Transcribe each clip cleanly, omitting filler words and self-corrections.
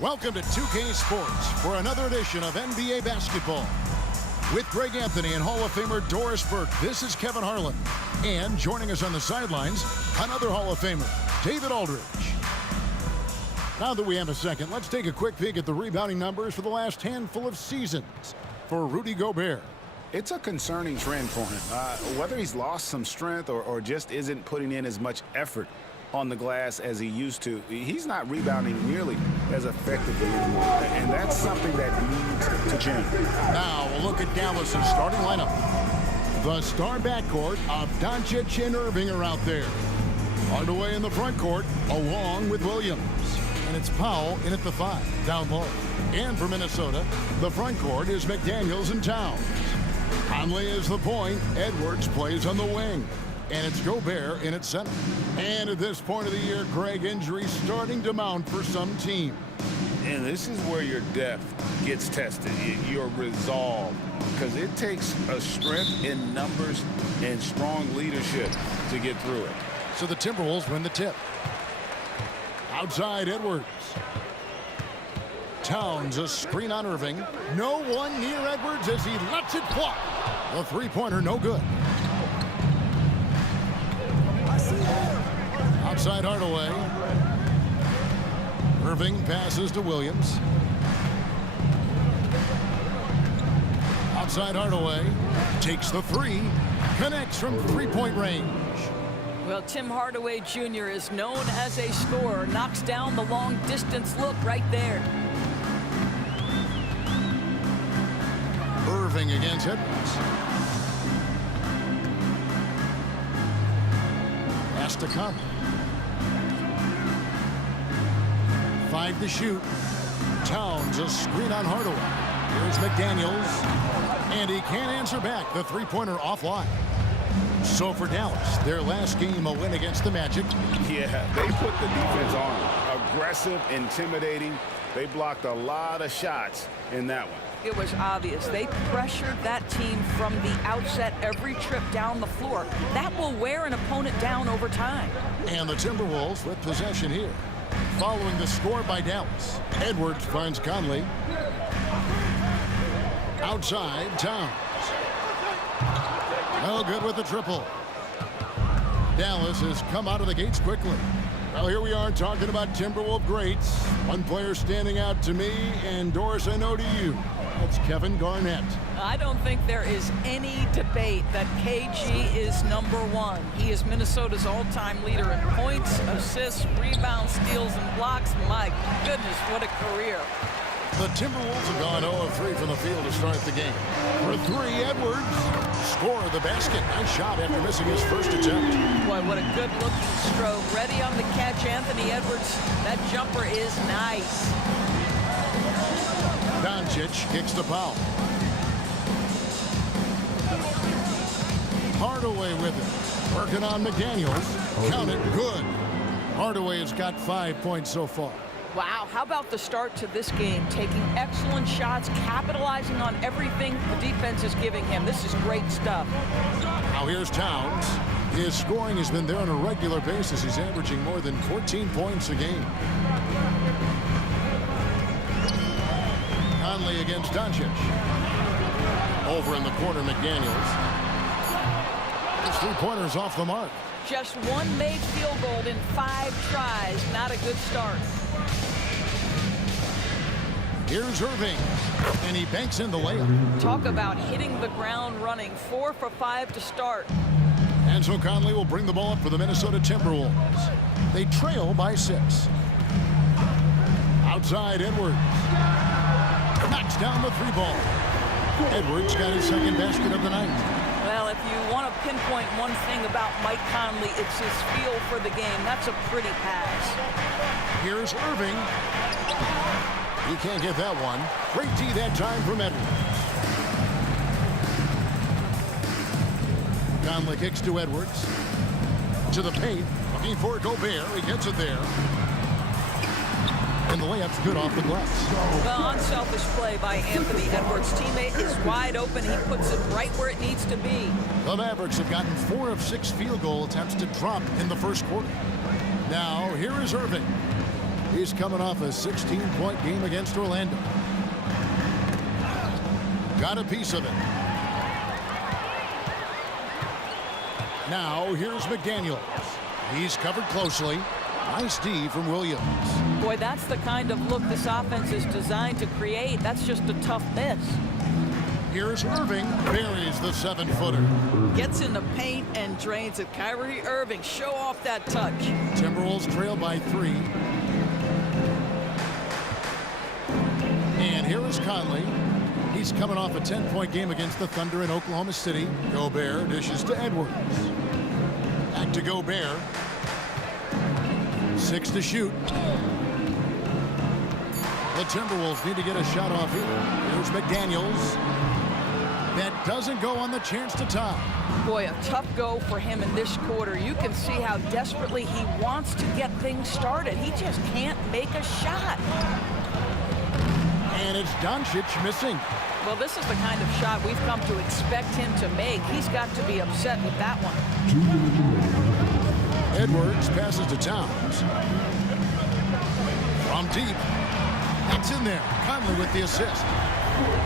Welcome to 2K Sports for another edition of NBA basketball. With Greg Anthony and Hall of Famer Doris Burke, this is Kevin Harlan. And joining us on the sidelines, another Hall of Famer, David Aldridge. Now that we have a second, let's take a quick peek at the rebounding numbers for the last handful of seasons for Rudy Gobert. It's a concerning trend for him. Whether he's lost some strength or just isn't putting in as much effort on the glass as he used to, he's not rebounding nearly as effectively anymore. And that's something that needs to change. Now we'll look at Dallas' starting lineup. The star backcourt of Doncic and Irving are out there. Hardaway in the front court, along with Williams. And it's Powell in at the 5, down low. And for Minnesota, the front court is McDaniels and Towns. Conley is the point. Edwards plays on the wing. And it's Gobert in at center. And at this point of the year, Greg, injuries starting to mount for some teams. And this is where your depth gets tested, your resolve. Because it takes a strength in numbers and strong leadership to get through it. So the Timberwolves win the tip. Outside Edwards. Towns, a screen on Irving. No one near Edwards as he lets it fly. The three-pointer no good. Outside Hardaway. Irving passes to Williams. Outside Hardaway. Takes the three. Connects from three-point range. Well, Tim Hardaway Jr. is known as a scorer. Knocks down the long-distance look right there. Irving against Edwards. Pass to Conley. 5 to shoot. Towns, a screen on Hardaway. Here's McDaniels. And he can't answer back. The three-pointer offline. So for Dallas, their last game, a win against the Magic. Yeah, they put the defense on. Aggressive, intimidating. They blocked a lot of shots in that one. It was obvious. They pressured that team from the outset every trip down the floor. That will wear an opponent down over time. And the Timberwolves with possession here. Following the score by Dallas. Edwards finds Conley. Outside, Towns. No good with the triple. Dallas has come out of the gates quickly. Well, here we are talking about Timberwolves greats. One player standing out to me, and Doris, I know to you. That's Kevin Garnett. I don't think there is any debate that KG is #1. He is Minnesota's all-time leader in points, assists, rebounds, steals, and blocks. My goodness, what a career. The Timberwolves have gone 0 of 3 from the field to start the game. For 3, Edwards. Score the basket. Nice shot after missing his first attempt. Boy, what a good-looking stroke. Ready on the catch, Anthony Edwards. That jumper is nice. Doncic kicks the foul. Hardaway with it. Working on McDaniels. Count it. Good. Hardaway has got 5 points so far. Wow, how about the start to this game? Taking excellent shots, capitalizing on everything the defense is giving him. This is great stuff. Now here's Towns. His scoring has been there on a regular basis. He's averaging more than 14 points a game. Conley against Doncic. Over in the corner, McDaniels. His three-pointer's off the mark. Just one made field goal in 5 tries. Not a good start. Here's Irving, and he banks in the layup. Talk about hitting the ground running. 4 for 5 to start. And so Conley will bring the ball up for the Minnesota Timberwolves. They trail by 6. Outside, Edwards. Knocks down the 3-ball. Edwards got his second basket of the night. Well, if you want to pinpoint one thing about Mike Conley, it's his feel for the game. That's a pretty pass. Here's Irving. He can't get that one. Great D that time from Edwards. Conley kicks to Edwards. To the paint. Looking for Gobert. He gets it there. And the layup's good off the glass. Well, unselfish play by Anthony Edwards. Teammate is wide open. He puts it right where it needs to be. The Mavericks have gotten 4 of 6 field goal attempts to drop in the first quarter. Now, here is Irving. He's coming off a 16-point game against Orlando. Got a piece of it. Now here's McDaniels. He's covered closely. Nice D from Williams. Boy, that's the kind of look this offense is designed to create. That's just a tough miss. Here's Irving. Buries the 7-footer. Gets in the paint and drains it. Kyrie Irving, show off that touch. Timberwolves trail by 3. And here is Conley. He's coming off a 10-point game against the Thunder in Oklahoma City. Gobert dishes to Edwards. Back to Gobert. 6 to shoot. The Timberwolves need to get a shot off here. Here's McDaniels. That doesn't go on the chance to tie. Boy, a tough go for him in this quarter. You can see how desperately he wants to get things started. He just can't make a shot. And it's Doncic missing. Well, this is the kind of shot we've come to expect him to make. He's got to be upset with that one. Edwards passes to Towns. From deep. That's in there. Conley with the assist.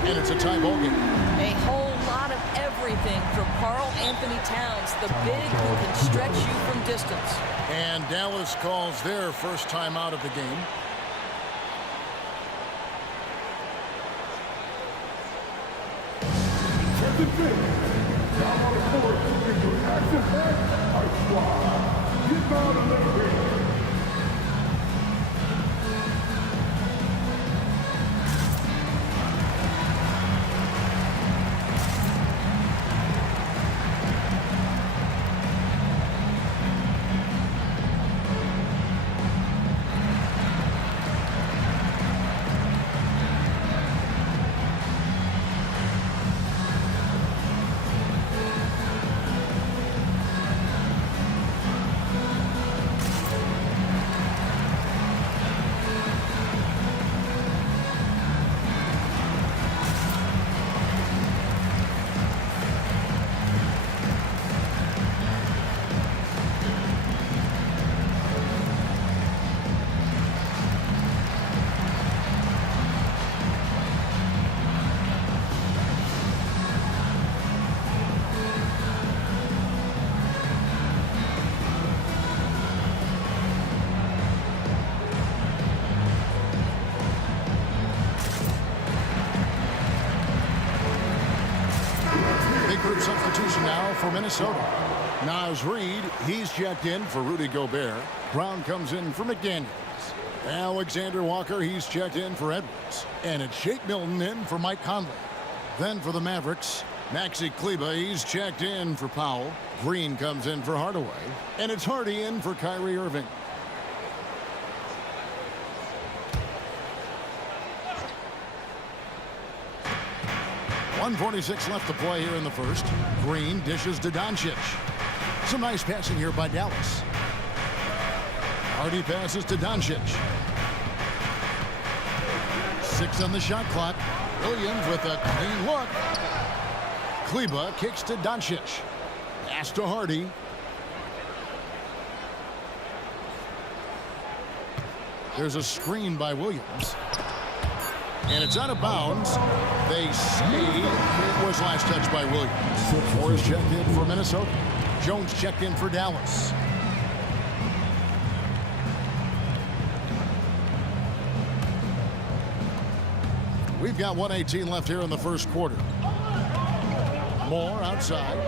And it's a tie ball game. A whole lot of everything from Karl Anthony Towns, the big who can stretch you from distance. And Dallas calls their first time out of the game. Substitution now for Minnesota. Naz Reid, he's checked in for Rudy Gobert. Brown comes in for McDaniels. Alexander Walker, he's checked in for Edwards. And it's Shake Milton in for Mike Conley. Then for the Mavericks, Maxi Kleber, he's checked in for Powell. Green comes in for Hardaway. And it's Hardy in for Kyrie Irving. .146 left to play here in the first. Green dishes to Doncic. Some nice passing here by Dallas. Hardy passes to Doncic. 6 on the shot clock. Williams with a clean look. Kleber kicks to Doncic. Pass to Hardy. There's a screen by Williams. And it's out of bounds. They say it was last touched by Williams. Morris checked in for Minnesota. Jones checked in for Dallas. We've got 1:18 left here in the first quarter. Moore outside.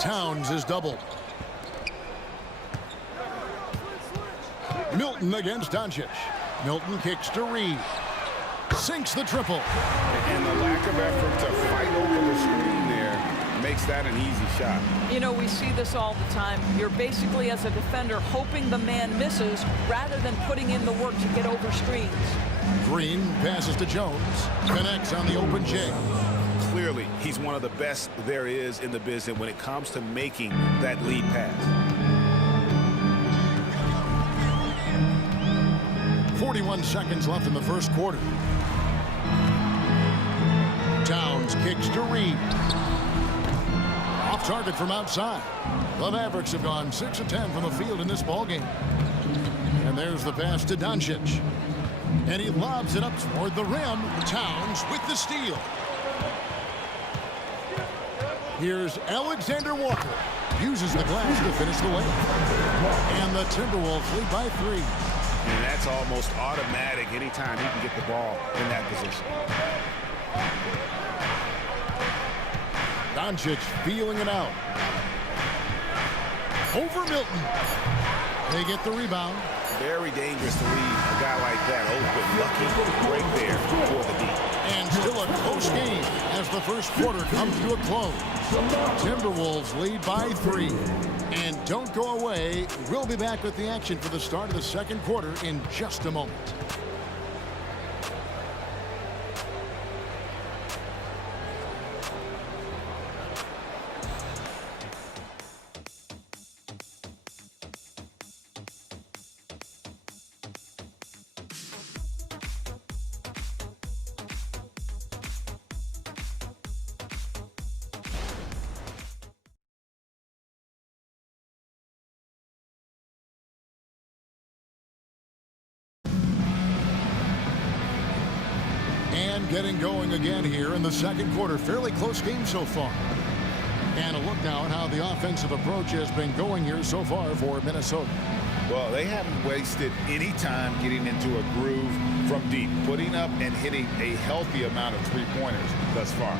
Towns is doubled. Milton against Doncic. Milton kicks to Reid. Sinks the triple. And the lack of effort to fight over the screen there makes that an easy shot. You know, we see this all the time. You're basically, as a defender, hoping the man misses rather than putting in the work to get over screens. Green passes to Jones. Connects on the open J. Clearly, he's one of the best there is in the business when it comes to making that lead pass. 41 seconds left in the first quarter. Towns kicks to Reid. Off target from outside. The Mavericks have gone 6 of 10 from the field in this ballgame. there's the pass to Doncic. And he lobs it up toward the rim. Towns with the steal. Here's Alexander Walker. Uses the glass to finish the layup. And the Timberwolves lead by 3. And that's almost automatic anytime he can get the ball in that position. Doncic feeling it out. Over Milton. They get the rebound. Very dangerous to leave a guy like that open. Lucky right there for the deep. And still a close game as the first quarter comes to a close. Timberwolves lead by 3. And don't go away. We'll be back with the action for the start of the second quarter in just a moment. Getting going again here in the second quarter. Fairly close game so far. And a look now at how the offensive approach has been going here so far for Minnesota. Well, they haven't wasted any time getting into a groove from deep, putting up and hitting a healthy amount of three-pointers thus far.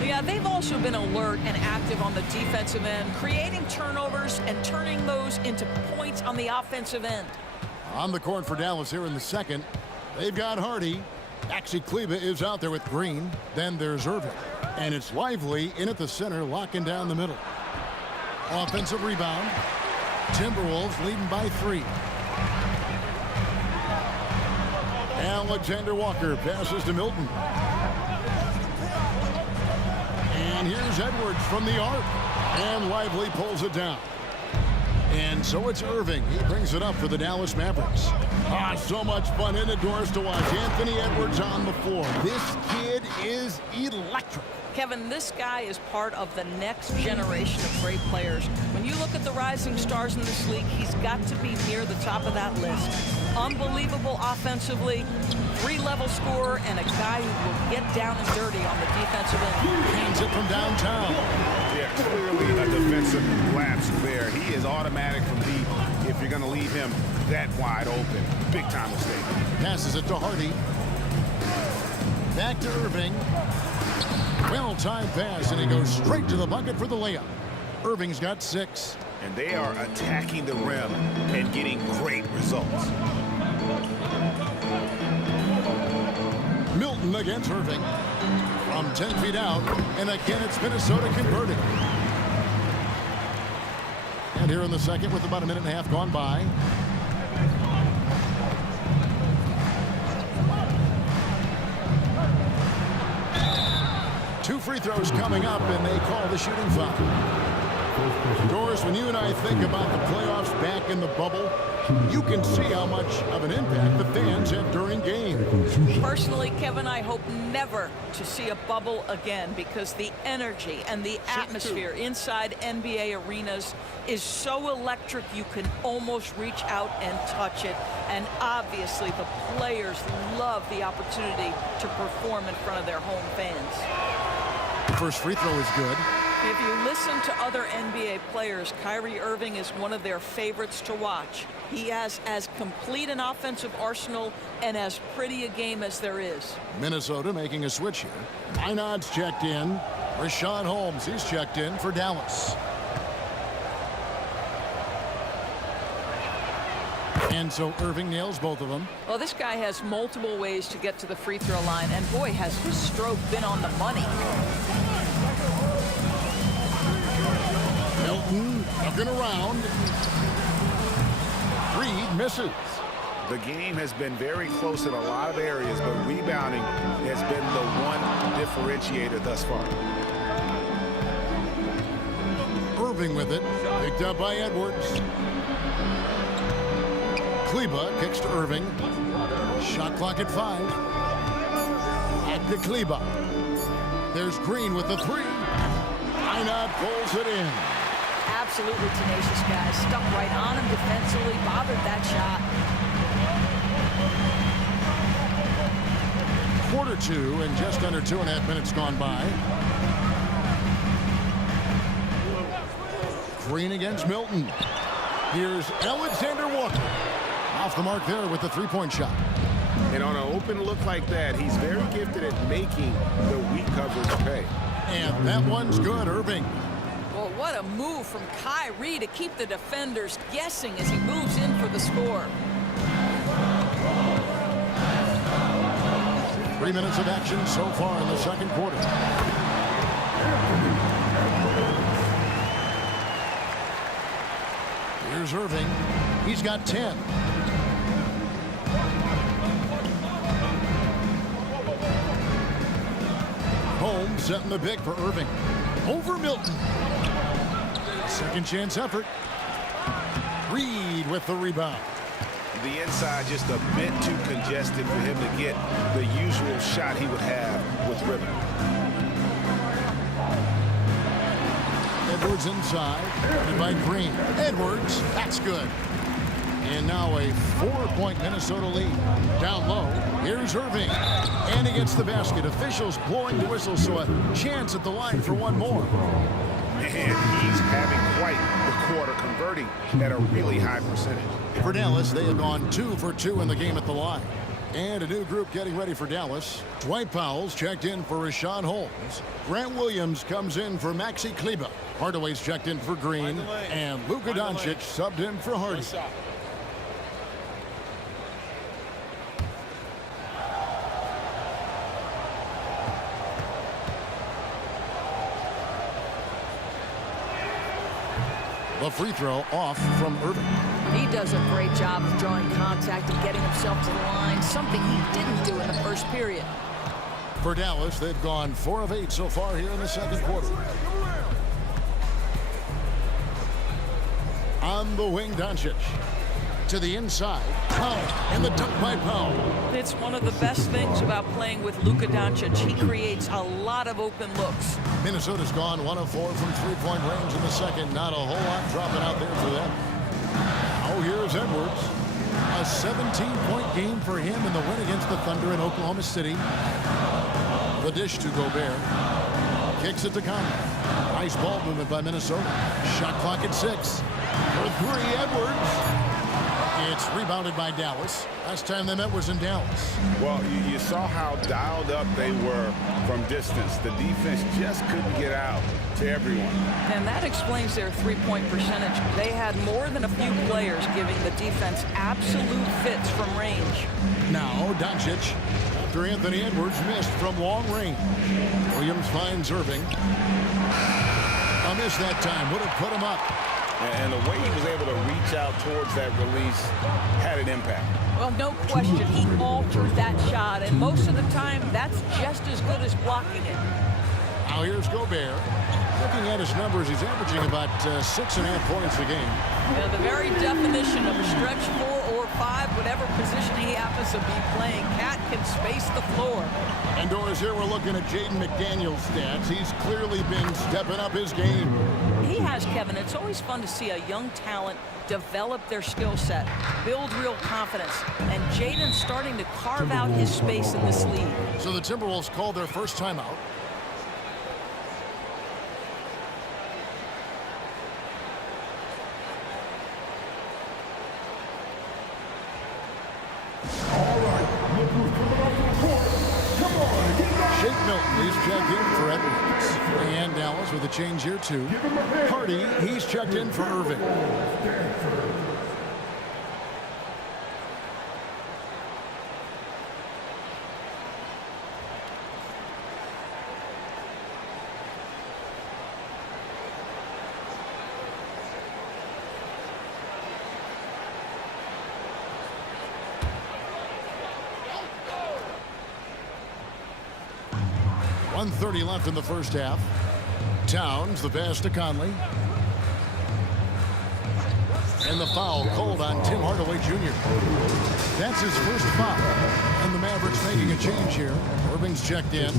Yeah, they've also been alert and active on the defensive end, creating turnovers and turning those into points on the offensive end. On the court for Dallas here in the second, they've got Hardy. Maxi Kleber is out there with Green. Then there's Irving. And it's Lively in at the center, locking down the middle. Offensive rebound. Timberwolves leading by 3. Alexander Walker passes to Milton. And here's Edwards from the arc. And Lively pulls it down. And so it's Irving. He brings it up for the Dallas Mavericks. So much fun indoors to watch. Anthony Edwards on the floor. This kid is electric. Kevin, this guy is part of the next generation of great players. When you look at the rising stars in this league, he's got to be near the top of that list. Unbelievable offensively, 3-level scorer, and a guy who will get down and dirty on the defensive end. Hands it from downtown. Yeah, clearly a defensive lapse there. He is automatic from deep if you're going to leave him that wide open. Big time mistake. Passes it to Hardy. Back to Irving. Well-timed pass, and he goes straight to the bucket for the layup. Irving's got 6. And they are attacking the rim and getting great results. Milton against Irving. From 10 feet out, and again it's Minnesota converting. And here in the second with about a minute and a half gone by. Two free throws coming up, and they call the shooting foul. Doris, when you and I think about the playoffs back in the bubble, you can see how much of an impact the fans have during games. Personally, Kevin, I hope never to see a bubble again because the energy and the atmosphere inside NBA arenas is so electric you can almost reach out and touch it. And obviously, the players love the opportunity to perform in front of their home fans. First free throw is good. If you listen to other NBA players, Kyrie Irving is one of their favorites to watch. He has as complete an offensive arsenal and as pretty a game as there is. Minnesota making a switch here. Minod's checked in. Rashawn Holmes, he's checked in for Dallas. And so Irving nails both of them. Well, this guy has multiple ways to get to the free throw line, and boy, has his stroke been on the money. Milton looking around. Reed misses. The game has been very close in a lot of areas, but rebounding has been the one differentiator thus far. Irving with it. Picked up by Edwards. Kleber kicks to Irving. Shot clock at 5. Back to Kleber. There's Green with the 3. Minod pulls it in. Absolutely tenacious guy. Stuck right on him defensively. Bothered that shot. 2 and just under 2.5 minutes gone by. Green against Milton. Here's Alexander Walker. Off the mark there with the three-point shot. And on an open look like that, he's very gifted at making the weak coverage pay. And that one's good, Irving. Well, what a move from Kyrie to keep the defenders guessing as he moves in for the score. 3 minutes of action so far in the second quarter. Here's Irving. He's got 10. Holmes setting the pick for Irving. Over Milton. Second chance effort. Reed with the rebound. The inside just a bit too congested for him to get the usual shot he would have with rhythm. Edwards inside. Guarded by Green. Edwards. That's good. And now a 4-point Minnesota lead. Down low. Here's Irving. And he gets the basket. Officials blowing the whistle, so a chance at the line for one more. And he's having quite the quarter, converting at a really high percentage. For Dallas, they have gone 2 for 2 in the game at the line. And a new group getting ready for Dallas. Dwight Powell's checked in for Rashawn Holmes. Grant Williams comes in for Maxi Kleber. Hardaway's checked in for Green. And Luka Doncic subbed in for Hardy. The free throw off from Irving. He does a great job of drawing contact and getting himself to the line, something he didn't do in the first period. For Dallas, they've gone 4 of 8 so far here in the second quarter. On the wing, Doncic. To the inside. Powell. And the dunk by Powell. It's one of the best things about playing with Luka Doncic. He creates a lot of open looks. Minnesota's gone 1 of 4 from three-point range in the second. Not a whole lot dropping out there for them. Oh, here's Edwards. A 17-point game for him in the win against the Thunder in Oklahoma City. The dish to Gobert. Kicks it to Conley. Nice ball movement by Minnesota. Shot clock at 6. For 3, Edwards. It's rebounded by Dallas. Last time they met was in Dallas. Well, you saw how dialed up they were from distance. The defense just couldn't get out to everyone. And that explains their three-point percentage. They had more than a few players giving the defense absolute fits from range. Now, Doncic, after Anthony Edwards missed from long range. Williams finds Irving. A miss that time. Would have put him up. And the way he was able to reach out towards that release had an impact. Well, no question. He altered that shot, and most of the time, that's just as good as blocking it. Now here's Gobert. Looking at his numbers, he's averaging about 6.5 points a game. You know, the very definition of a stretch 4 or 5, whatever position he happens to be playing, Cat can space the floor. And Doris, here we're looking at Jaden McDaniel's stats. He's clearly been stepping up his game. He has, Kevin. It's always fun to see a young talent develop their skill set, build real confidence, and Jaden's starting to carve out his space in this league. So the Timberwolves called their first timeout. He's checked in for Edwards. And Dallas with a change here, too. Hardy, he's checked in for Irving. .130 left in the first half. Towns, the pass to Conley. And the foul called on Tim Hardaway Jr. That's his first foul. And the Mavericks making a change here. Irving's checked in.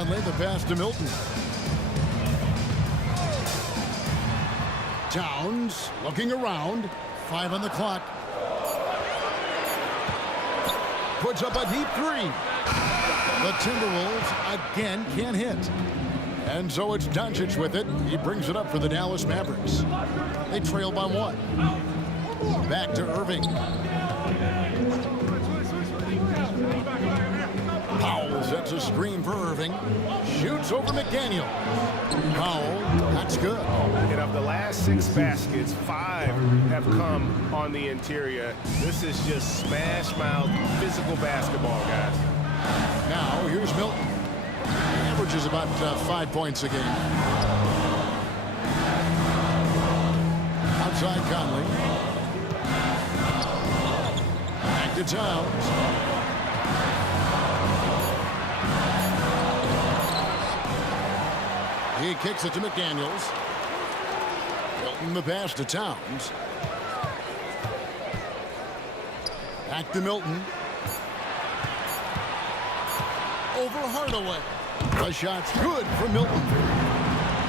Conley, the pass to Milton. Towns looking around. 5 on the clock. Puts up a deep three. The Timberwolves again can't hit. And so it's Doncic with it. He brings it up for the Dallas Mavericks. They trail by 1. Back to Irving. Powell sets a screen for Irving. Shoots over McDaniel. Powell, that's good. And of the last 6 baskets, 5 have come on the interior. This is just smash mouth physical basketball, guys. Now here's Milton. Averages about 5 points a game. Outside Conley. Back to Towns. He kicks it to McDaniels. Milton the pass to Towns. Back to Milton. Over Hardaway. The shot's good for Milton.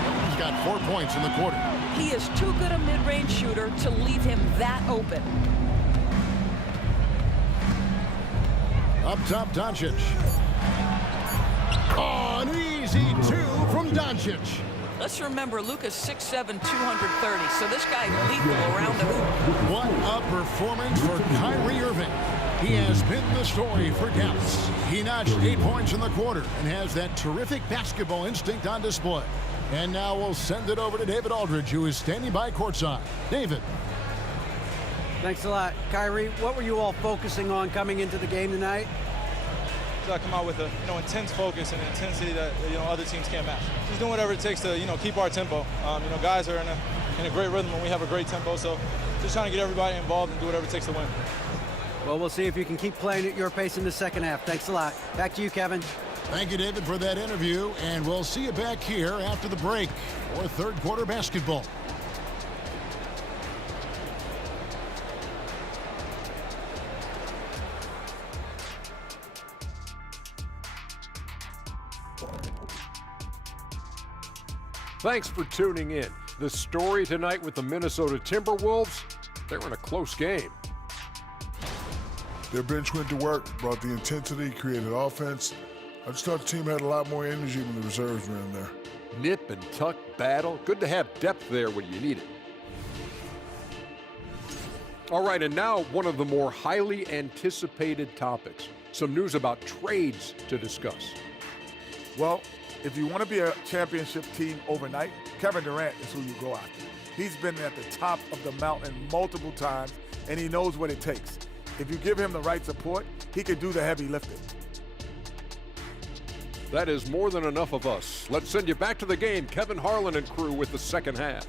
Milton's got 4 points in the quarter. He is too good a mid-range shooter to leave him that open. Up top, Doncic. Oh, an easy 2 from Doncic. Let's remember, Luka's 6'7", 230, so this guy lethal around the hoop. What a performance for Kyrie Irving. He has been the story for Dallas. He notched 8 points in the quarter and has that terrific basketball instinct on display. And now we'll send it over to David Aldridge, who is standing by courtside. David. Thanks a lot. Kyrie, what were you all focusing on coming into the game tonight? I come out with a intense focus and intensity that other teams can't match. Just doing whatever it takes to keep our tempo. Guys are in a great rhythm when we have a great tempo. So just trying to get everybody involved and do whatever it takes to win. Well, we'll see if you can keep playing at your pace in the second half. Thanks a lot. Back to you, Kevin. Thank you, David, for that interview, and we'll see you back here after the break for third quarter basketball. Thanks for tuning in. The story tonight with the Minnesota Timberwolves, they're in a close game. Their bench went to work, brought the intensity, created offense. I just thought the team had a lot more energy when the reserves were in there. Nip and tuck battle. Good to have depth there when you need it. All right, and now one of the more highly anticipated topics. Some news about trades to discuss. Well, if you want to be a championship team overnight, Kevin Durant is who you go after. He's been at the top of the mountain multiple times, and he knows what it takes. If you give him the right support, he can do the heavy lifting. That is more than enough of us. Let's send you back to the game. Kevin Harlan and crew with the second half.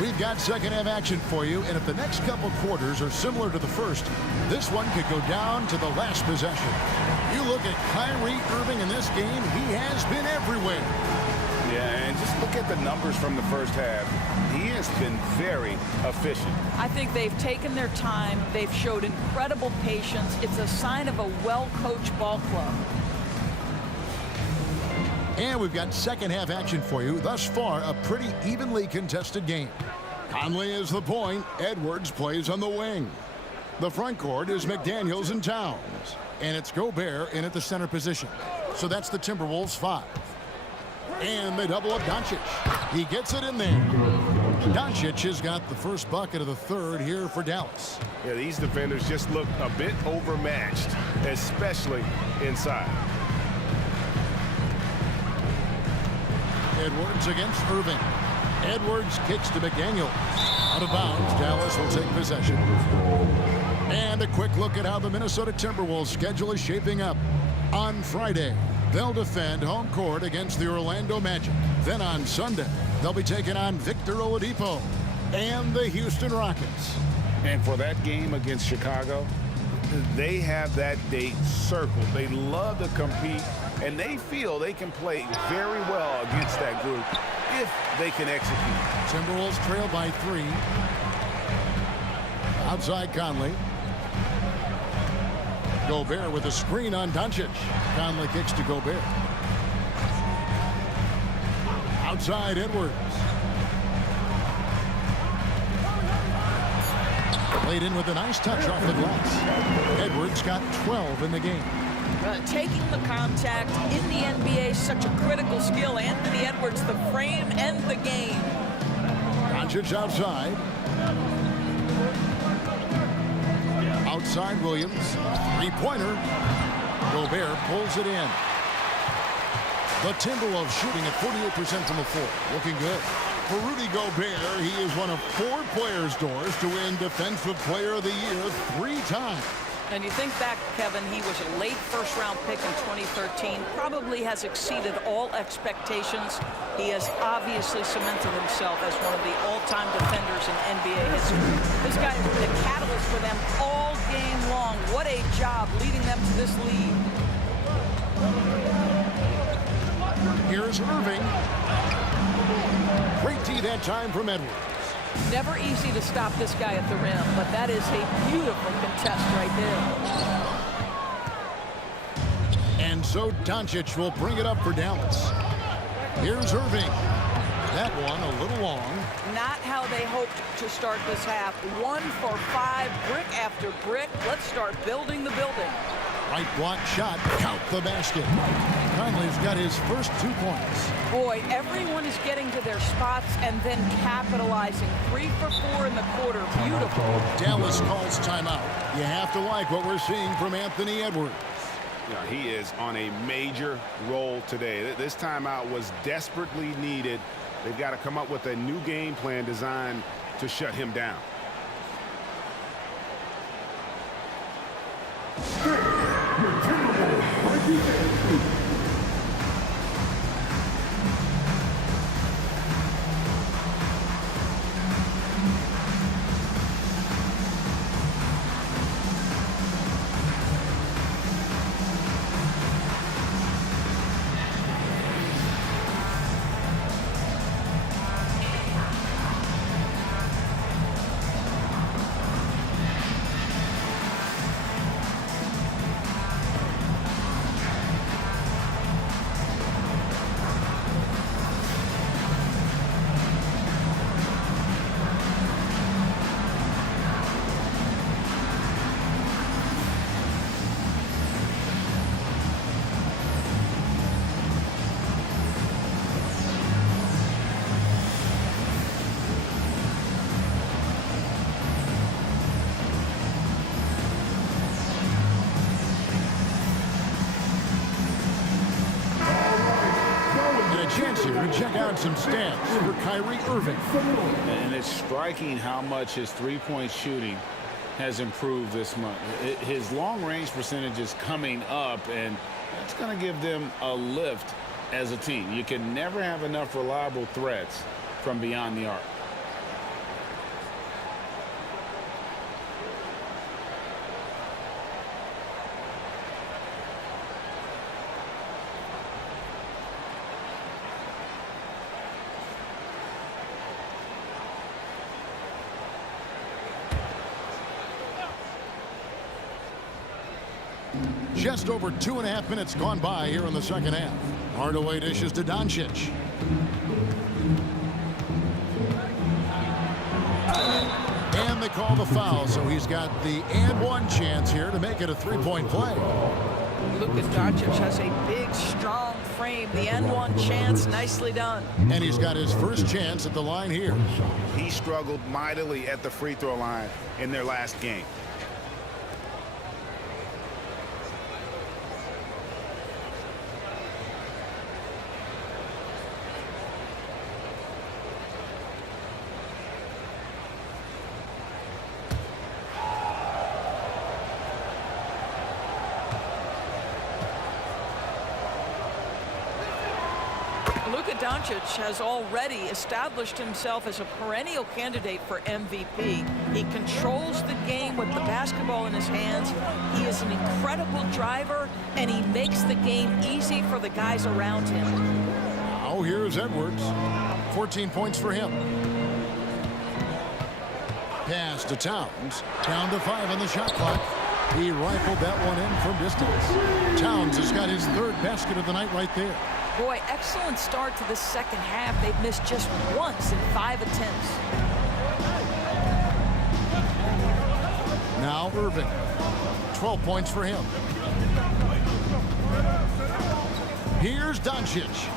We've got second half action for you, and if the next couple quarters are similar to the first, this one could go down to the last possession. You look at Kyrie Irving in this game, he has been everywhere. Yeah, and just look at the numbers from the first half. He has been very efficient. I think they've taken their time. They've showed incredible patience. It's a sign of a well-coached ball club. And we've got second half action for you. Thus far, a pretty evenly contested game. Conley is the point. Edwards plays on the wing. The front court is McDaniels and Towns. And it's Gobert in at the center position. So that's the Timberwolves 5. And they double up Doncic. He gets it in there. Doncic has got the first bucket of the third here for Dallas. Yeah, these defenders just look a bit overmatched, especially inside. Edwards against Irving. Edwards kicks to McDaniel. Out of bounds, Dallas will take possession. And a quick look at how the Minnesota Timberwolves schedule is shaping up. On Friday, they'll defend home court against the Orlando Magic. Then on Sunday, they'll be taking on Victor Oladipo and the Houston Rockets. And for that game against Chicago, they have that date circled. They love to compete and they feel they can play very well against that group if they can execute. Timberwolves trail by 3. Outside Conley. Gobert with a screen on Doncic. Conley kicks to Gobert. Outside Edwards. Played in with a nice touch off the glass. Edwards got 12 in the game. Taking the contact in the NBA is such a critical skill. Anthony Edwards, the frame and the game. Doncic outside. Outside Williams. Three-pointer. Gobert pulls it in. The Timberwolves shooting at 48% from the floor. Looking good. For Rudy Gobert, he is one of 4 players, Doris, to win Defensive Player of the Year 3 times. And you think back, Kevin, he was a late first-round pick in 2013. Probably has exceeded all expectations. He has obviously cemented himself as one of the all-time defenders in NBA history. This guy has been a catalyst for them all game long. What a job leading them to this lead. Here's Irving. Great D that time from Edwards. Never easy to stop this guy at the rim, but that is a beautiful contest right there. And so Doncic will bring it up for Dallas. Here's Irving. That one a little long. Not how they hoped to start this half. 1 for 5, brick after brick. Let's start building the building. Right block shot. Count the basket. Conley's got his first 2 points. Boy, everyone is getting to their spots and then capitalizing. 3 for 4 in the quarter. Beautiful. Dallas calls timeout. You have to like what we're seeing from Anthony Edwards. Yeah, he is on a major roll today. This timeout was desperately needed. They've got to come up with a new game plan designed to shut him down. Chance here to check out some stats for Kyrie Irving. And it's striking how much his three-point shooting has improved this month. His long-range percentage is coming up, and that's going to give them a lift as a team. You can never have enough reliable threats from beyond the arc. Just over 2.5 minutes gone by here in the second half. Hardaway dishes to Doncic. And they call the foul, so he's got the and one chance here to make it a three-point play. Luka Doncic has a big, strong frame. The and one chance, nicely done. And he's got his first chance at the line here. He struggled mightily at the free throw line in their last game. Luka Doncic has already established himself as a perennial candidate for MVP. He controls the game with the basketball in his hands. He is an incredible driver, and he makes the game easy for the guys around him. Now here's Edwards. 14 points for him. Pass to Towns. Down to 5 on the shot clock. He rifled that one in from distance. Towns has got his 3rd basket of the night right there. Boy, excellent start to the second half. They've missed just once in 5 attempts. Now Irving. 12 points for him. Here's Doncic.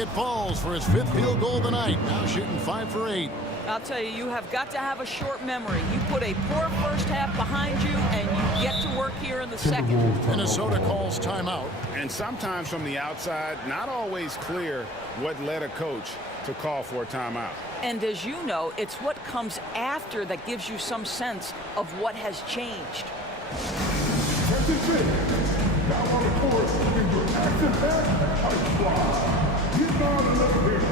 It falls for his 5th field goal of the night. Now shooting 5 for 8. I'll tell you, you have got to have a short memory. You put a poor first half behind you, and you get to work here in the second. Minnesota calls timeout. And sometimes from the outside, not always clear what led a coach to call for a timeout. And as you know, it's what comes after that gives you some sense of what has changed. Now on the court, in your action-packed ice squad. He's not another here.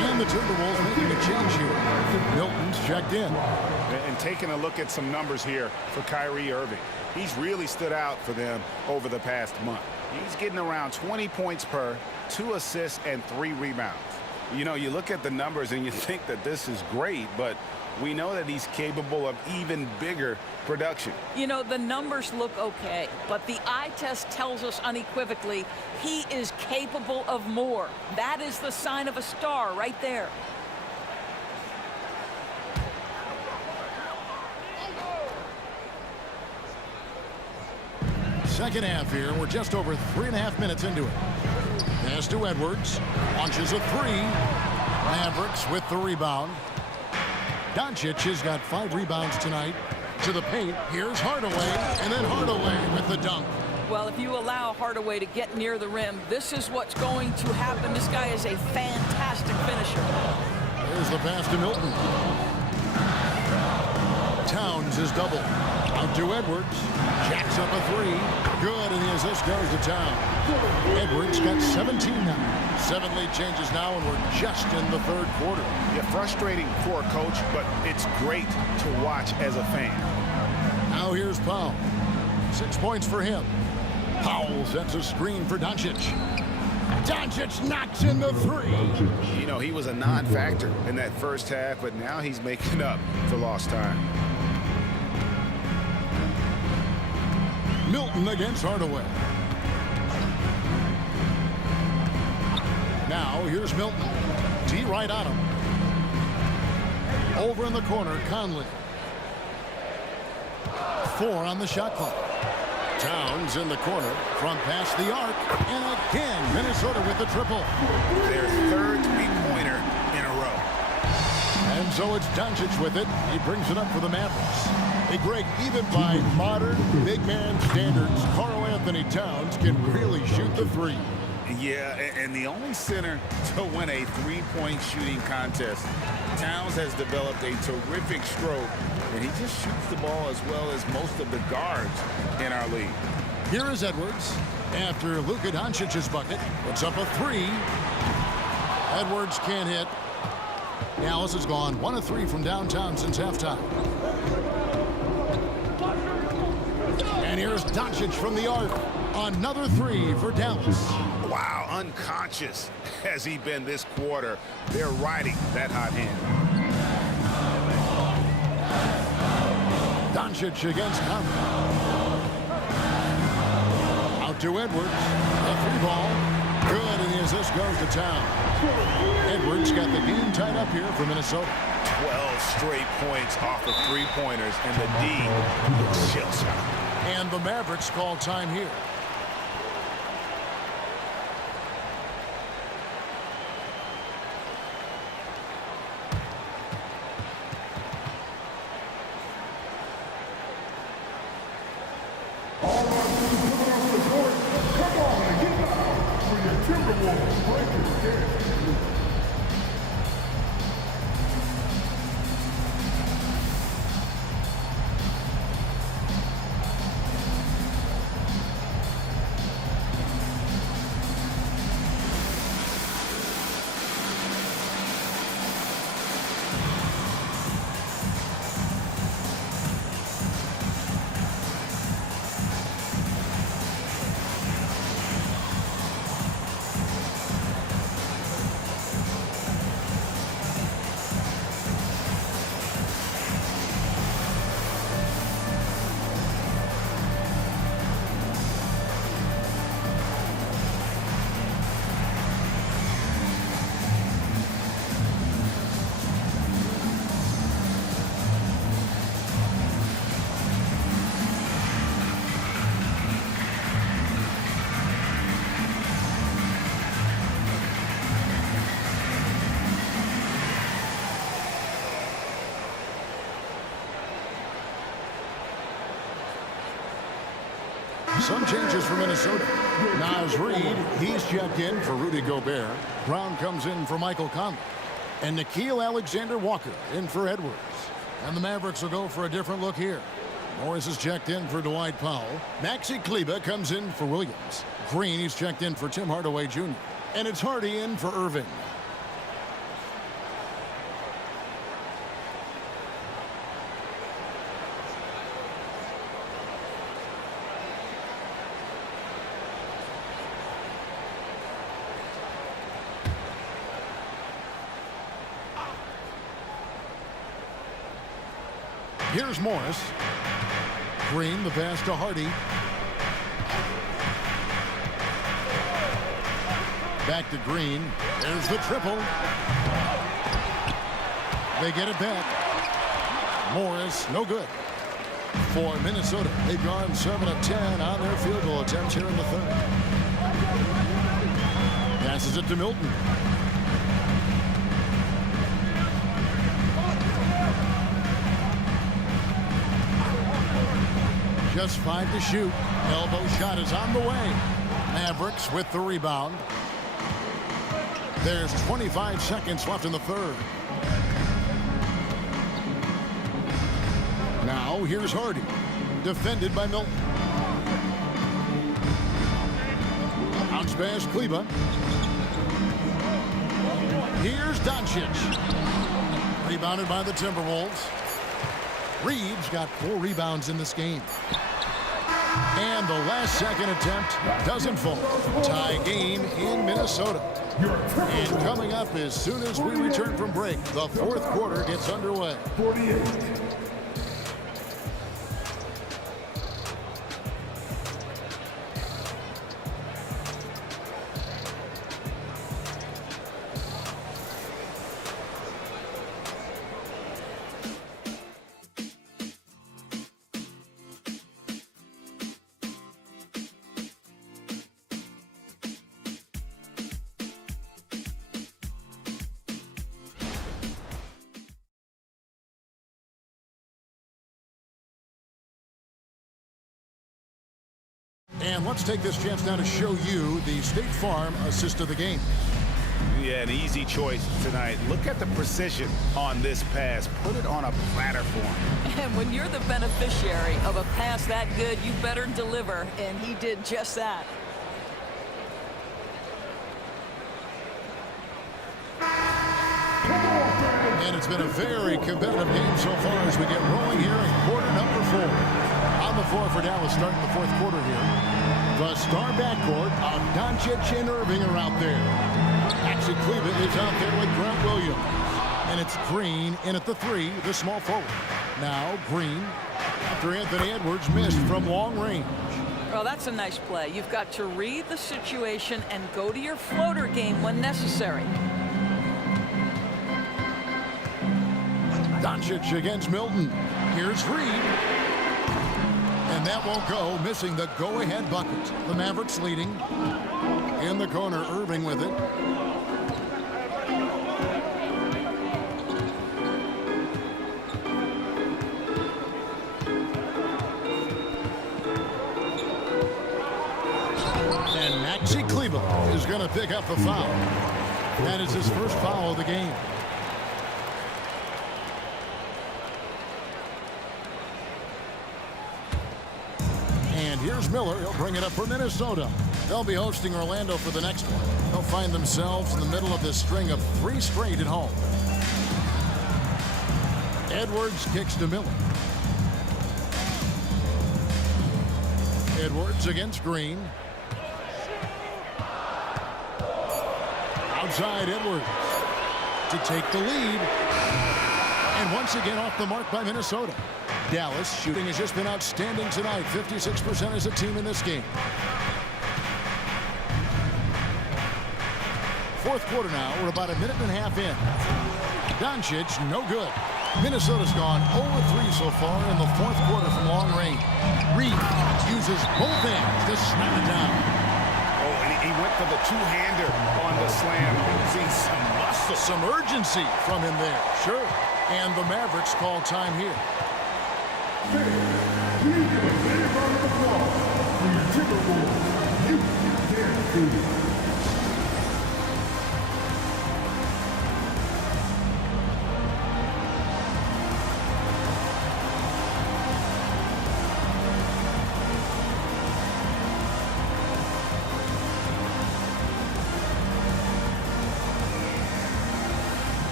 And the Timberwolves making a change here. Milton's checked in. And taking a look at some numbers here for Kyrie Irving. He's really stood out for them over the past month. He's getting around 20 points per, 2 assists, and 3 rebounds. You know, you look at the numbers and you think that this is great, but we know that he's capable of even bigger production. You know, the numbers look okay, but the eye test tells us unequivocally he is capable of more. That is the sign of a star right there. Second half here. We're just over 3.5 minutes into it. Pass to Edwards. Launches a 3. Mavericks with the rebound. Doncic has got 5 rebounds tonight. To the paint. Here's Hardaway. And then Hardaway with the dunk. Well, if you allow Hardaway to get near the rim, this is what's going to happen. This guy is a fantastic finisher. There's the pass to Milton. Towns is double. Out to Edwards. Jacks up a 3. Good, and the assist goes to Towns. Edwards got 17 now. 7 lead changes now, and we're just in the 3rd quarter. Yeah, frustrating for a coach, but it's great to watch as a fan. Now here's Powell. 6 points for him. Powell sets a screen for Doncic. Doncic knocks in the 3. You know, he was a non-factor in that first half, but now he's making up for lost time. Milton against Hardaway. Now here's Milton. D right on him. Over in the corner, Conley. 4 on the shot clock. Towns in the corner, front past the arc, and again Minnesota with the triple. Their 3rd three-pointer in a row. And so it's Doncic with it. He brings it up for the Mavericks. Hey, Greg, even by modern big man standards, Karl Anthony Towns can really shoot the 3. Yeah, and the only center to win a 3-point shooting contest. Towns has developed a terrific stroke, and he just shoots the ball as well as most of the guards in our league. Here is Edwards. After Luka Doncic's bucket, puts up a 3. Edwards can't hit. Dallas has gone 1 of 3 from downtown since halftime. And here's Doncic from the arc. Another three for Dallas. Wow, unconscious has he been this quarter. They're riding that hot hand. Doncic against Conley. Out to Edwards. A free ball. Good, and the assist goes to town. Edwards got the game tied up here for Minnesota. 12 straight points off of three-pointers, and the D looks shell-shocked. And the Mavericks call time here. All right, coming off the court. Come on, get down for your Timberwolves breakers dance. Some changes for Minnesota. Naz Reid, he's checked in for Rudy Gobert. Brown comes in for Michael Conley. And Nickeil Alexander-Walker in for Edwards. And the Mavericks will go for a different look here. Morris is checked in for Dwight Powell. Maxi Kleber comes in for Williams. Green, he's checked in for Tim Hardaway Jr. And it's Hardy in for Irving. Here's Morris. Green, the pass to Hardy. Back to Green. There's the triple. They get it back. Morris, no good. For Minnesota, they've gone 7 of 10 on their field goal attempts here in the third. Passes it to Milton. Just 5 to shoot. Elbow shot is on the way. Mavericks with the rebound. There's 25 seconds left in the third. Now here's Hardy. Defended by Milton. Bounce pass Kleber. Here's Doncic. Rebounded by the Timberwolves. Reeves got 4 rebounds in this game. And the last second attempt doesn't fall. Tie game in Minnesota. And coming up as soon as we return from break, the fourth quarter gets underway. 48. And let's take this chance now to show you the State Farm assist of the game. Yeah, an easy choice tonight. Look at the precision on this pass. Put it on a platter for him. And when you're the beneficiary of a pass that good, you better deliver, and he did just that. And it's been a very competitive game so far as we get rolling here in quarter number 4. On the floor for Dallas starting the fourth quarter here. The star backcourt of Doncic and Irving are out there. Maxi Kleber is out there with Grant Williams. And it's Green in at the three, the small forward. Now Green, after Anthony Edwards missed from long range. Well, that's a nice play. You've got to read the situation and go to your floater game when necessary. Doncic against Milton. Here's Reed. And that won't go, missing the go-ahead bucket. The Mavericks leading. In the corner, Irving with it. And Maxi Kleber is going to pick up the foul. That is his first foul of the game. And here's Miller. He'll bring it up for Minnesota. They'll be hosting Orlando for the next one. They'll find themselves in the middle of this string of 3 straight at home. Edwards kicks to Miller. Edwards against Green. Outside Edwards to take the lead. And once again off the mark by Minnesota. Dallas shooting has just been outstanding tonight. 56% as a team in this game. Fourth quarter now. We're about a minute and a half in. Doncic, no good. Minnesota's gone 0-3 so far in the fourth quarter from long range. Reed uses both hands to snap it down. Oh, and he went for the two-hander on the slam. See some muscle. Some urgency from him there. Sure. And the Mavericks call time here.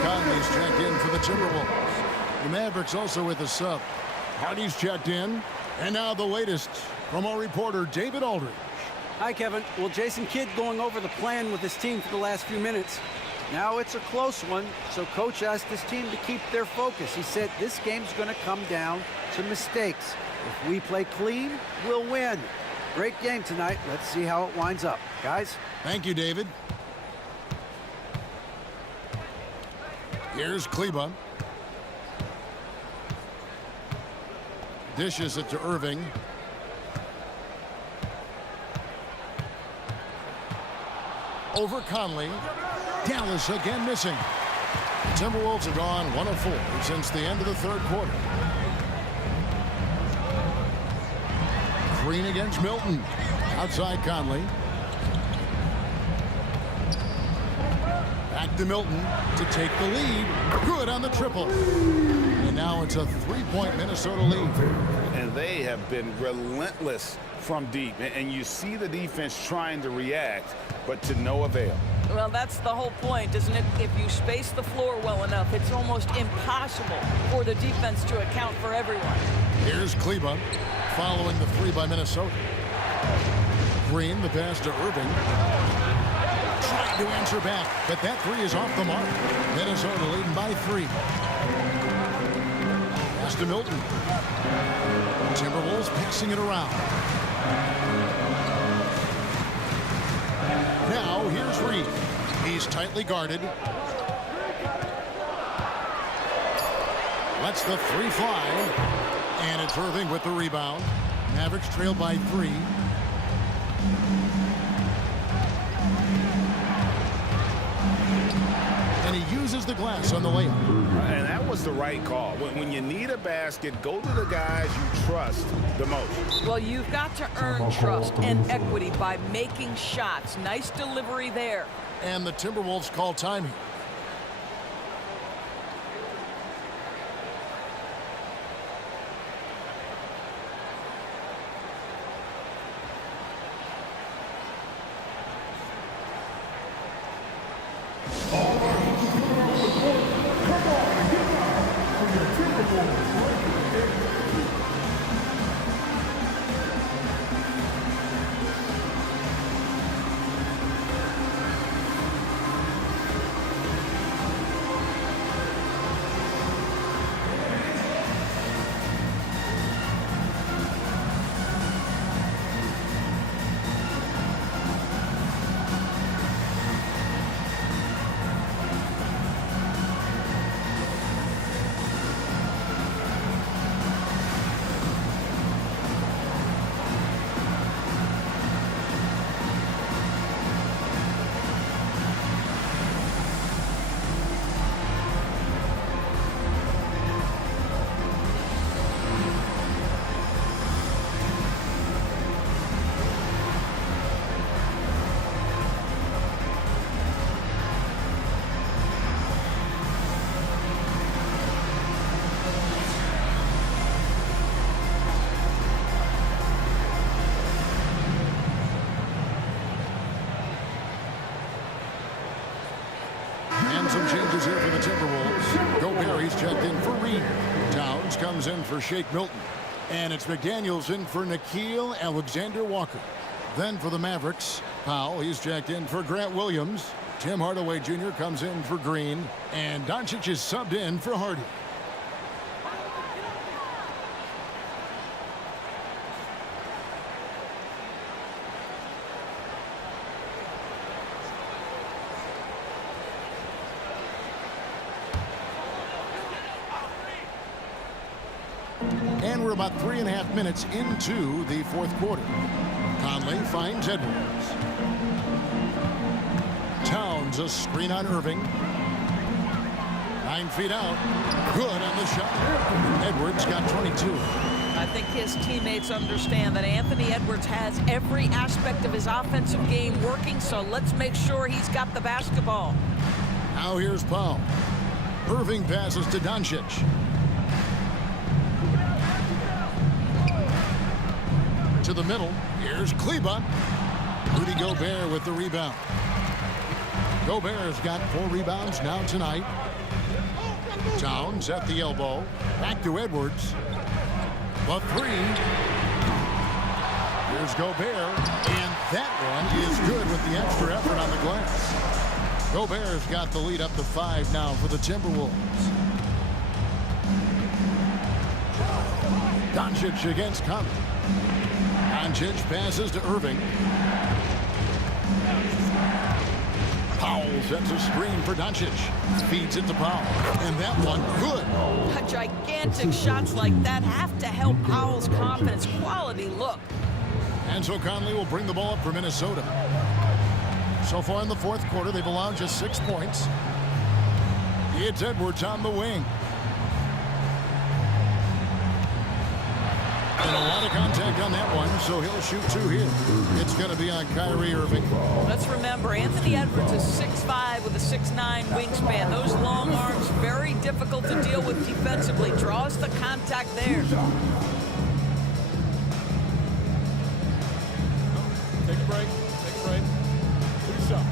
Conley's checked in for the Timberwolves. The Mavericks also with a sub. Hardy's checked in. And now the latest from our reporter, David Aldridge. Hi, Kevin. Well, Jason Kidd going over the plan with his team for the last few minutes. Now it's a close one, so Coach asked his team to keep their focus. He said this game's going to come down to mistakes. If we play clean, we'll win. Great game tonight. Let's see how it winds up. Guys? Thank you, David. Here's Kleber. Dishes it to Irving. Over Conley. Dallas again missing. The Timberwolves have gone 1 of 4 since the end of the third quarter. Green against Milton. Outside Conley. Back to Milton to take the lead. Good on the triple. And now it's a 3-point Minnesota lead. And they have been relentless from deep. And you see the defense trying to react, but to no avail. Well, that's the whole point, isn't it? If you space the floor well enough, it's almost impossible for the defense to account for everyone. Here's Kleber following the 3 by Minnesota. Green, the pass to Irving. Trying to answer back, but that 3 is off the mark. Minnesota leading by 3. Pass to Milton. Timberwolves passing it around. Now here's Reed. He's tightly guarded. Lets the three fly. And it's Irving with the rebound. Mavericks trail by 3. And he uses the glass on the layup. And that was the right call. When you need a basket, go to the guys you trust the most. Well, you've got to earn trust and equity by making shots. Nice delivery there. And the Timberwolves call time here. Some changes here for the Timberwolves. Gobert, he's checked in for Reed. Towns comes in for Shake Milton. And it's McDaniels in for Nickeil Alexander-Walker. Then for the Mavericks, Powell, he's checked in for Grant Williams. Tim Hardaway Jr. comes in for Green. And Doncic is subbed in for Hardy. And we're about 3.5 minutes into the fourth quarter. Conley finds Edwards. Towns a screen on Irving. 9 feet out. Good on the shot. Edwards got 22. I think his teammates understand that Anthony Edwards has every aspect of his offensive game working, so let's make sure he's got the basketball. Now here's Powell. Irving passes to Doncic. To the middle. Here's Kleba. Rudy Gobert with the rebound. Gobert's got 4 rebounds now tonight. Towns at the elbow. Back to Edwards. The 3. Here's Gobert. And that one is good with the extra effort on the glass. Gobert's got the lead up to 5 now for the Timberwolves. Doncic against Conley. Doncic passes to Irving. Powell sets a screen for Doncic. Feeds it to Powell. And that one good. Gigantic shots like that have to help Powell's confidence. Quality look. And so Conley will bring the ball up for Minnesota. So far in the fourth quarter, they've allowed just 6 points. It's Edwards on the wing. And a lot of contact on that one, so he'll shoot 2 here. It's going to be on Kyrie Irving. Let's remember, Anthony Edwards is 6'5" with a 6'9" wingspan. Those long arms, very difficult to deal with defensively. Draws the contact there. Take a break. Take a break. Do your shot.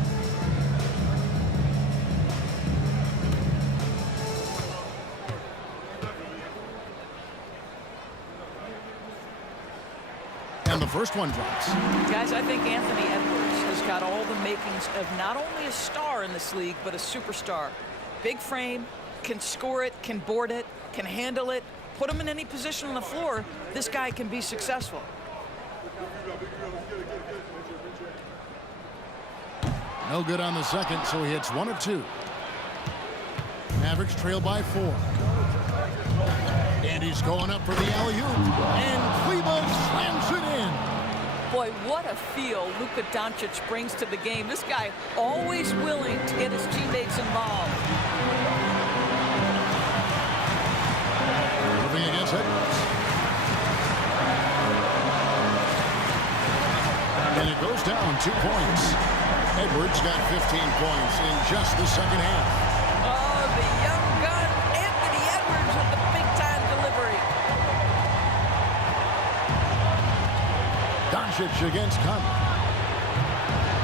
And the first one drops. Guys, I think Anthony Edwards has got all the makings of not only a star in this league, but a superstar. Big frame, can score it, can board it, can handle it. Put him in any position on the floor, this guy can be successful. No good on the second, so he hits 1 of 2. Mavericks trail by 4. And he's going up for the alley-oop. And Cleveland slams it in. Boy, what a feel Luka Doncic brings to the game. This guy always willing to get his teammates involved. Moving against Edwards. And it goes down 2 points. Edwards got 15 points in just the second half. Oh, the young gun, Anthony Edwards with the big-time delivery. Doncic against Conley.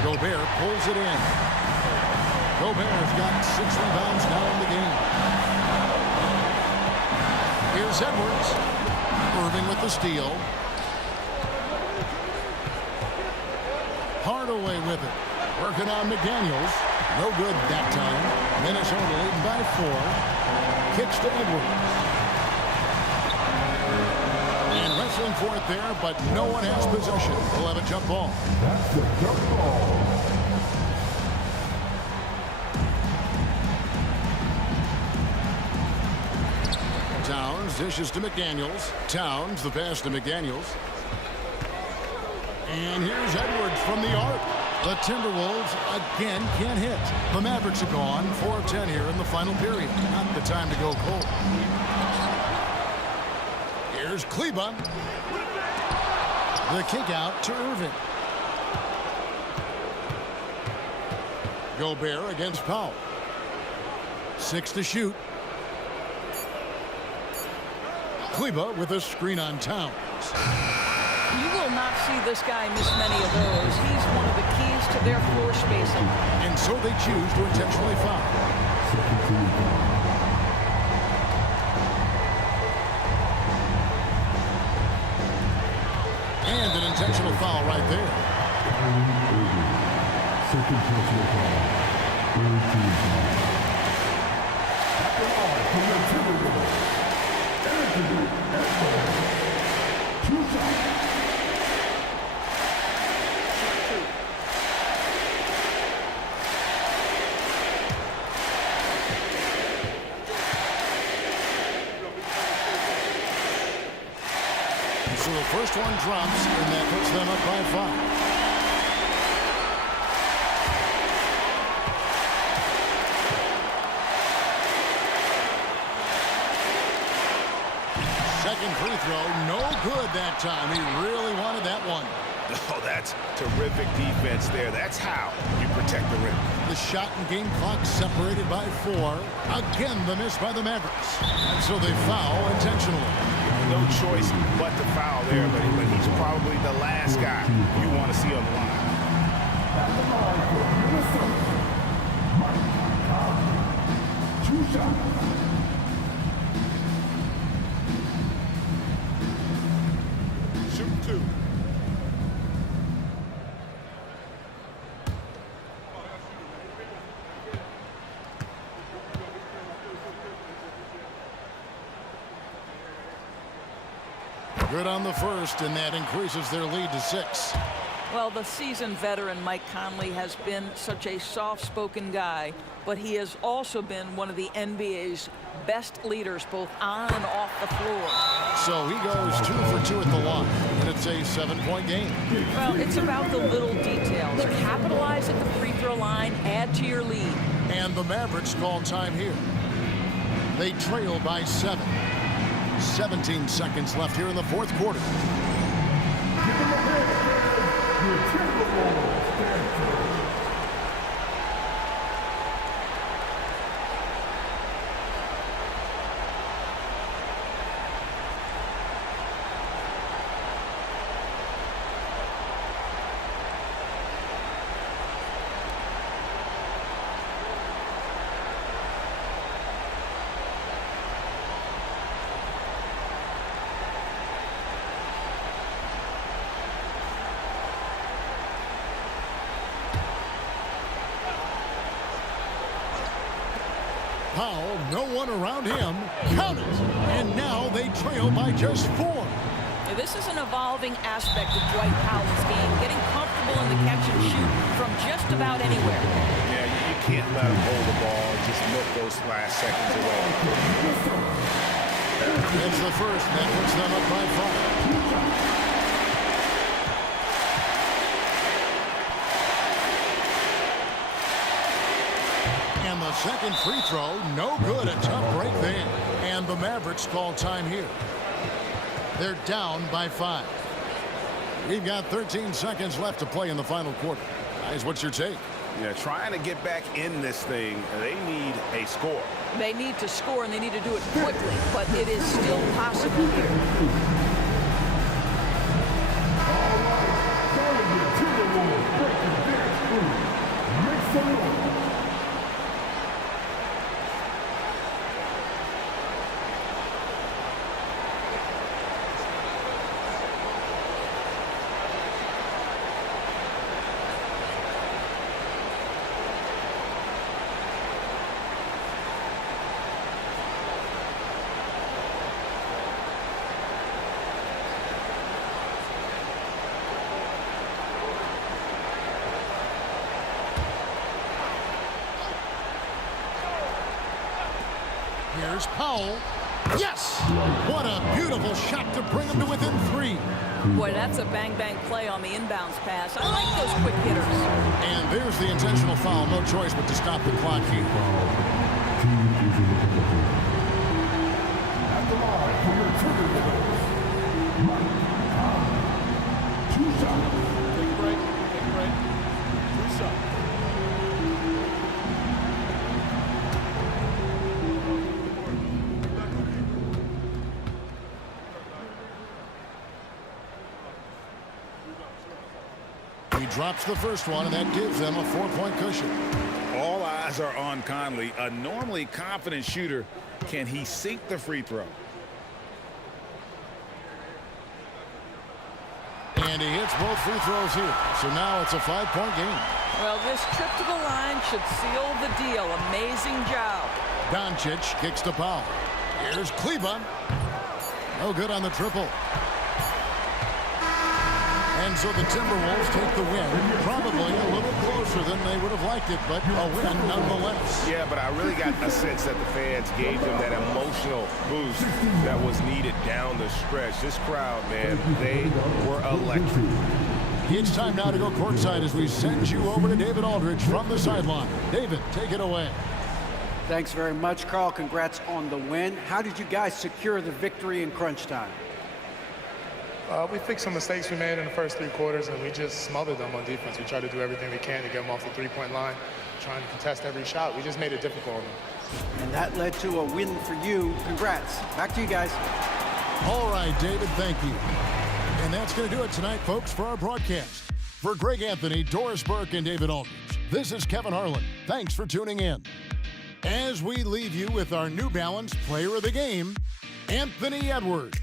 Gobert pulls it in. Gobert's got 6 rebounds now in the game. Here's Edwards. Irving with the steal. Hardaway with it. Working on McDaniels. No good that time. Minnesota leading by 4. Kicks to Edwards. And wrestling for it there, but no one has possession. We'll have a jump ball. That's the jump ball. Towns dishes to McDaniels. Towns, the pass to McDaniels. And here's Edwards from the arc. The Timberwolves again can't hit. The Mavericks are gone 4 of 10 here in the final period. Not the time to go cold. Here's Kleba. The kick out to Irving. Gobert against Powell. 6 to shoot. Kleba with a screen on Towns. You will not see this guy miss many of those. He's one of the keys to their floor spacing. And so they choose to intentionally foul. And an intentional foul right there. Second personal foul. From the Timberwolves. Anthony Edwards. 2 shots. So the first one drops, and that puts them up by 5. Second free throw, no good that time. He really wanted that one. Oh, that's terrific defense there. That's how you protect the rim. The shot and game clock separated by 4. Again, the miss by the Mavericks. And so they foul intentionally. No choice but to foul there, but he's probably the last guy you want to see on the line. Two shots. Shoot 2. Good on the first, and that increases their lead to 6. Well, the seasoned veteran Mike Conley has been such a soft-spoken guy, but he has also been one of the NBA's best leaders, both on and off the floor. So he goes 2 for 2 at the line, and it's a 7-point game. Well, it's about the little details. Capitalize at the free throw line, add to your lead. And the Mavericks call time here. They trail by 7. 17 seconds left here in the fourth quarter. Powell, no one around him. Count it. And now they trail by just 4. This is an evolving aspect of Dwight Powell's game, getting comfortable in the catch and shoot from just about anywhere. Yeah, you can't let him hold the ball and just milk those last seconds away. It's the first that puts them up by 5. And the second free throw, no good. A tough break there. And the Mavericks call time here. They're down by 5. We've got 13 seconds left to play in the final quarter. Guys, what's your take? Yeah, trying to get back in this thing, they need a score. They need to score, and they need to do it quickly, but it is still possible here. Here's Powell. Yes! What a beautiful shot to bring him to within 3. Boy, that's a bang-bang play on the inbounds pass. I like those quick hitters. And there's the intentional foul. No choice but to stop the clock here. At the line for your Timberwolves, two shots. Take a break. Take a break. 2 shots. He drops the first one, and that gives them a 4-point cushion. All eyes are on Conley, a normally confident shooter. Can he sink the free throw? And he hits both free throws here. So now it's a 5-point game. Well, this trip to the line should seal the deal. Amazing job. Doncic kicks to Powell. Here's Kleba. No good on the triple. And so the Timberwolves take the win. Probably a little closer than they would have liked it, but a win nonetheless. Yeah, but I really got a sense that the fans gave them that emotional boost that was needed down the stretch. This crowd, man, they were electric. It's time now to go courtside as we send you over to David Aldridge from the sideline. David, take it away. Thanks very much, Carl. Congrats on the win. How did you guys secure the victory in crunch time? We fixed some mistakes we made in the first 3 quarters, and we just smothered them on defense. We tried to do everything we can to get them off the 3-point line, trying to contest every shot. We just made it difficult on them. And that led to a win for you. Congrats. Back to you guys. All right, David, thank you. And that's going to do it tonight, folks, for our broadcast. For Greg Anthony, Doris Burke, and David Aldridge, this is Kevin Harlan. Thanks for tuning in. As we leave you with our New Balance Player of the Game, Anthony Edwards.